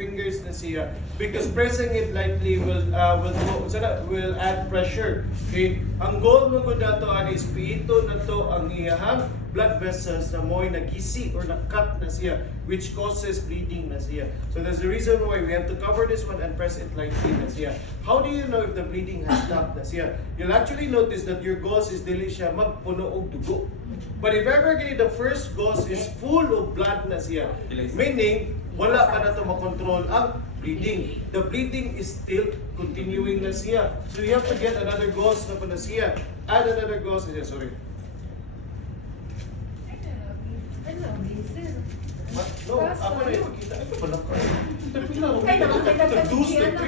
fingers na siya because pressing it lightly will add pressure. Okay? Ang goal mo ko dato is piito na to ang iyahang blood vessels na mo'y nagisi or nakat na siya, which causes bleeding na siya. So that's the reason why we have to cover this one and press it lightly na siya. How do you know if the bleeding has stopped na siya? You'll actually notice that your gauze is dili siya magpuno og dugo. But if ever the first gauze is full of blood na siya, meaning wala pa na to makontrol ang bleeding. The bleeding is still continuing na siya. So you have to get another gauze na pa na siya. Add another gauze na siya, sorry. No, ako na yung makita. Ito pala ko. Tag-2, tag-3.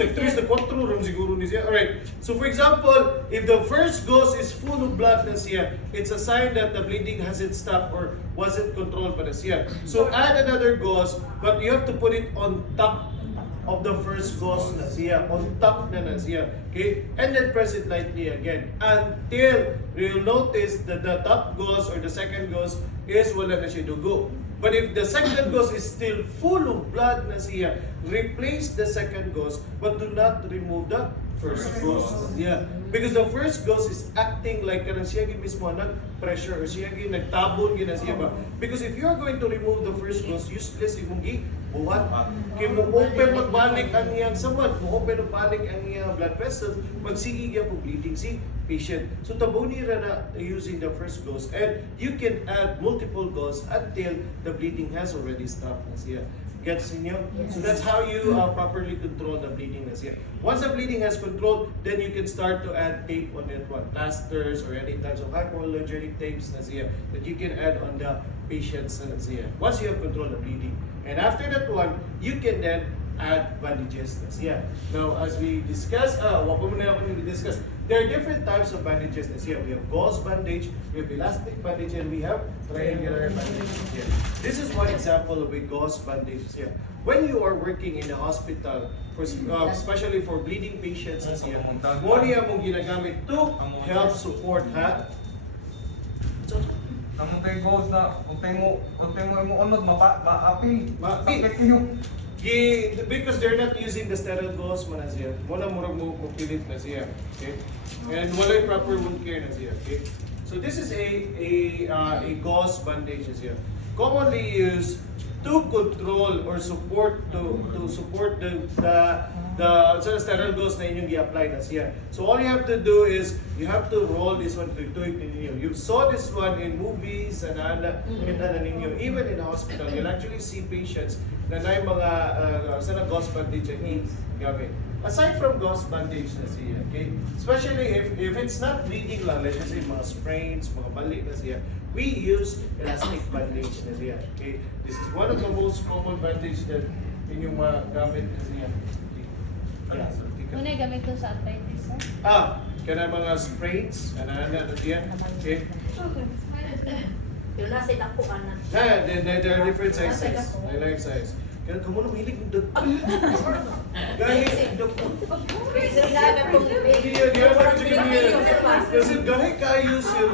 Tag-3, tag-4 rin siguro ni siya. Alright, so for example, if the first gauze is full of blood na siya, it's a sign that the bleeding hasn't stopped or wasn't controlled pa na siya. So add another gauze, but you have to put it on top of the first gauze na siya, on top na siya, okay? And then press it lightly again until you'll notice that the top gauze or the second gauze is wala na siya dugo. But if the second gauze is still full of blood na siya, replace the second gauze but do not remove the first gauze. Yeah. Because the first gauze is acting like kanang siya gid mismo nag pressure or siya gid nagtabon gid na siya ba. Because if you are going to remove the first gauze, useless imong buhat. Kaya mo open magbalik ang iyang samad, mo open magbalik ang iyang blood vessels, magsige gyud og bleeding si patient. So tabuni ra na using the first gauze, and you can add multiple gauze until the bleeding has already stopped na siya. Gets ninyo? Yes. So that's how you properly control the bleeding na siya. Once the bleeding has controlled, then you can start to add tape on it, plasters or any types of hypoallergenic tapes na siya that you can add on the patients na siya. Once you have controlled the bleeding. And after that one, you can then add bandages na siya. Now, as we discuss, wag mo na ako discuss. There are different types of bandages na siya. We have gauze bandage, we have elastic bandage, and we have triangular bandage here. This is one example of a gauze bandage here. When you are working in a hospital, especially for bleeding patients na siya, mo niya mong ginagamit to help support, ha? Ang kay gauze na, untay mo unod maapil. Sakit yung Because they're not using the sterile gauze man na siya. Wala murag mo pilit na siya. Okay? And wala proper wound care na siya. Okay? So this is a gauze bandage na siya. Commonly used to control or support to support the sterile gauze na inyong i-apply na siya. So all you have to do is you have to roll this one to it ninyo. You saw this one in movies and ninyo. Even in the hospital, you'll actually see patients na may mga gauze bandage ang gamit. Aside from gauze bandage na siya, okay? Especially if it's not bleeding lang, let's just say mga sprains, mga bali na siya, we use elastic bandage na siya, okay? This is one of the most common bandage that inyong magamit na siya. Muna gamit ko sa arthritis, sir? Kana mga sprains, na siya, okay? Pero nasa ito ka na. There are different sizes. I like size. Kaya kamo na mahilig ng dog. Gahit dog. Kasi gahit kayo sir.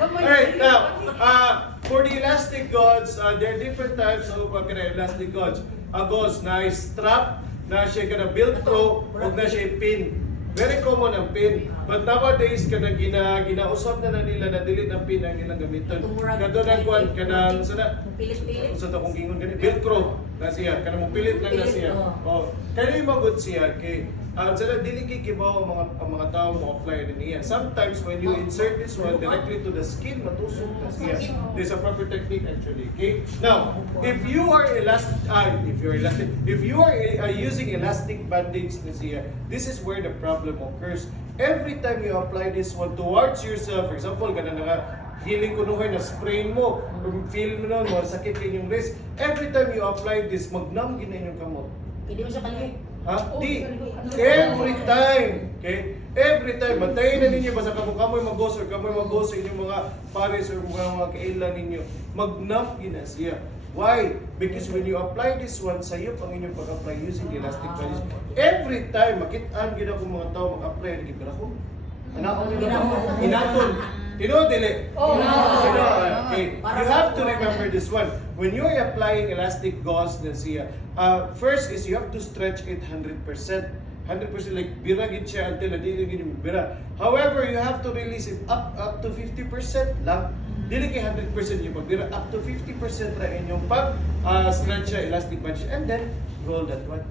Alright, now, for the elastic gauze, there are different types of elastic gauze. A gauze na strap, na siya kana velcro, o na siya pin. Very common ang pin. But nowadays, kanang ginausap na nila na dili ang pin ang ilang gamiton. Kato na kuan, kanang sana, Pilit-pilit. sa takong gingon ganit, velcro na siya, kanang mo pilit lang na siya. Oh, kaya magud siya kay sana dili kibaw ang mga tao mo apply niya. Sometimes when you insert this one directly to the skin, matusok na siya. There's a proper technique actually. Okay? Now, if you are using elastic bandage na siya, this is where the problem occurs. Every time you apply this one towards yourself, for example, ganun na feeling ko nung na sprain mo, feel mo nun, sakit din yung wrist. Every time you apply this, magnam gina yung kamot. Hindi mo siya kalimit. Di. Every time. Okay? Every time. Bantayin na ninyo, basta kamoy mag-ghost or kamoy mag-ghost sa inyong mga pares or mga kailan ninyo. Magnam gina siya. Why? Because when you apply this one, sayop ang inyong pag-apply using the elastic bandage. Every time, makitaan gina kung mga tao mag-apply, nagiging ko. Anaon nyo na. Inatol. Tino, dili? Oh, no. Tino, okay. You have to remember this one. When you're applying elastic gauze na siya, first is you have to stretch it 100%. 100% like biragin siya until hindi yung bira. However, you have to release it up to 50% lang. Dili kay 100% yung pagbira, up to 50% ra inyong stretch siya, elastic band siya, and then roll that one.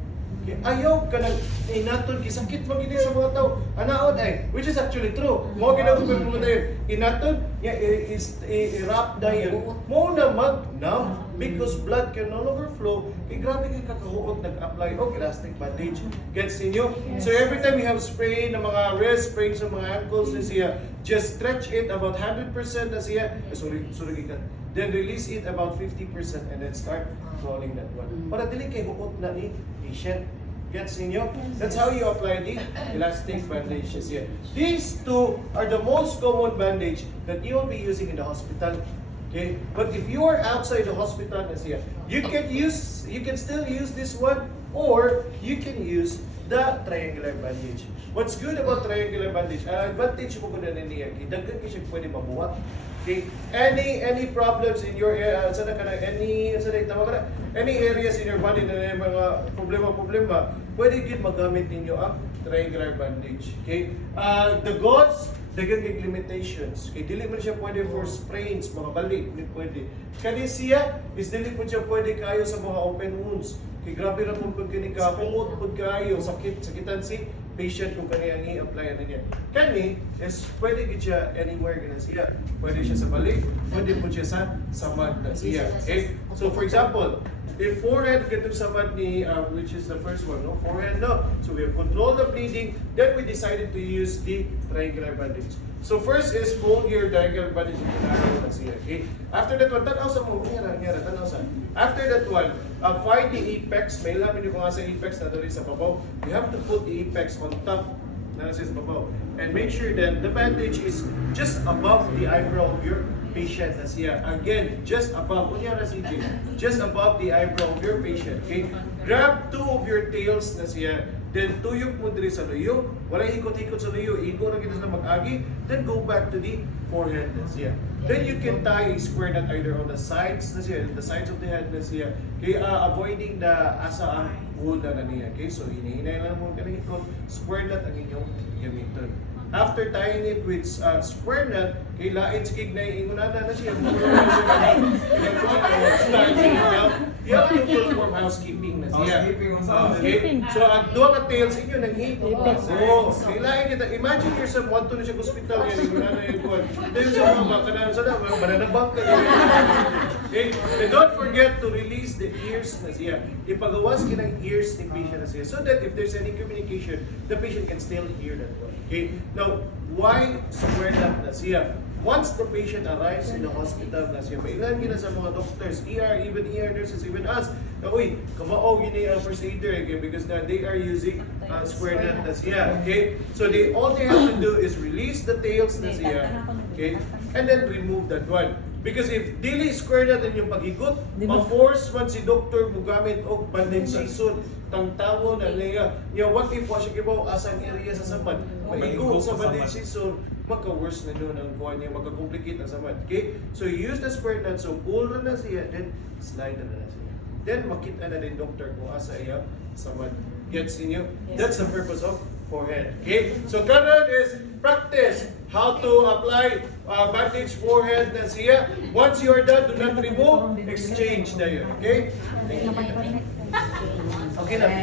Okay. Ayaw ka nang inaton, kisakit mo gini sa mga tao. Anaon ay, which is actually true. Mo ginagawa mo tayo, inaton, i-wrap na yun. Mo na mag-numb because blood can no longer flow. Kaya grabe kay kakahuot nag-apply o elastic bandage. Gets ninyo? So every time you have spray ng mga wrist, spray sa mga ankles na siya, just stretch it about 100% na siya. Sorry ka. Then release it about 50% and then start rolling that one. Para dili kay huot na ni patient. Gets ninyo? That's how you apply the elastic bandages here. These two are the most common bandage that you will be using in the hospital. Okay? But if you are outside the hospital, you can still use this one, or you can use the triangular bandage. What's good about triangular bandage? Advantage mo ko na niya, dagdag siya pwede mabuhat. Okay? Any problems in your any areas in your body na may mga problema, pwede gid magamit ninyo ang triangular bandage. Okay? The gauze, daghang limitations. Okay, dili man siya pwede for sprains, mga balik, hindi pwede. Kani siya is dili po siya pwede kayo sa mga open wounds. Kay grabe ra pud pag kini ka, kumot pud kayo, sakitan si patient kung kani ang i-apply na niya. Kani is pwede gid siya anywhere gina siya. Pwede siya sa balik, pwede po siya sa samad na siya. Okay? So for example, if forehead getting samad ni which is the first one, no? Forehead, no. So we have controlled the bleeding, then we decided to use the triangular bandage. So first is fold your triangular bandage into na siya. Okay? After that one, tanaw sa mo, tanaw sa. After that one, find the apex. May lamin yung nga sa apex na doon sa babaw. You have to put the apex on top na sa babaw. And make sure that the bandage is just above the eyebrow of your patient na siya. Again, just above, just above the eyebrow of your patient. Okay? Grab two of your tails na siya. Then tuyok mo diri sa luyo. Wala ikot-ikot sa luyo. Iko na kita na mag-agi. Then go back to the forehead na siya. Then you can tie a square knot either on the sides na siya, the sides of the head na siya. Okay? Avoiding the asa ang wound na niya. Okay? So hinahinay lang mo kanang ikot. Square knot ang inyong gamiton. After tying it with square knot, kay lain skig na ingunada na siya. You have to perform housekeeping na siya. Okay? So ang duha ka tails inyo nang hito. So, kay lain kita. Imagine yourself, want to na siya hospital yan, ingunada yung kuwan. Then sa mga kanan sa dama, mananabang ka yan. Okay? And don't forget to release the ears na siya. Ipagawas kinang ears ni patient na siya. So that if there's any communication, the patient can still hear that one. Okay? Now, why square knot na siya? Once the patient arrives in the hospital na siya, mailan gina sa mga doctors, even ER nurses, even us, na uy, kamao gini ang first aider, okay? Because they are using square knot na siya. Okay? So all they have to do is release the tails na siya, okay? And then remove that one. Because if dili square natin yung pag-ikot, ma-force man si doktor mo gamit o bandage season, tangtawo na niya. What if wa siya kibaw asang area sa samad? Maigo sa bandage season, magka-worse na doon ang kuha niya, magka-complicate ang samad. Okay? So you use the square knot, so pull na siya, then slide na siya. Then makita na din doktor kung asa iya samad. Gets inyo? That's the purpose of forehead. Okay? So karon is practice how to apply bandage forehead na siya. Once you are done, do not remove, exchange na yun. Okay? Okay na.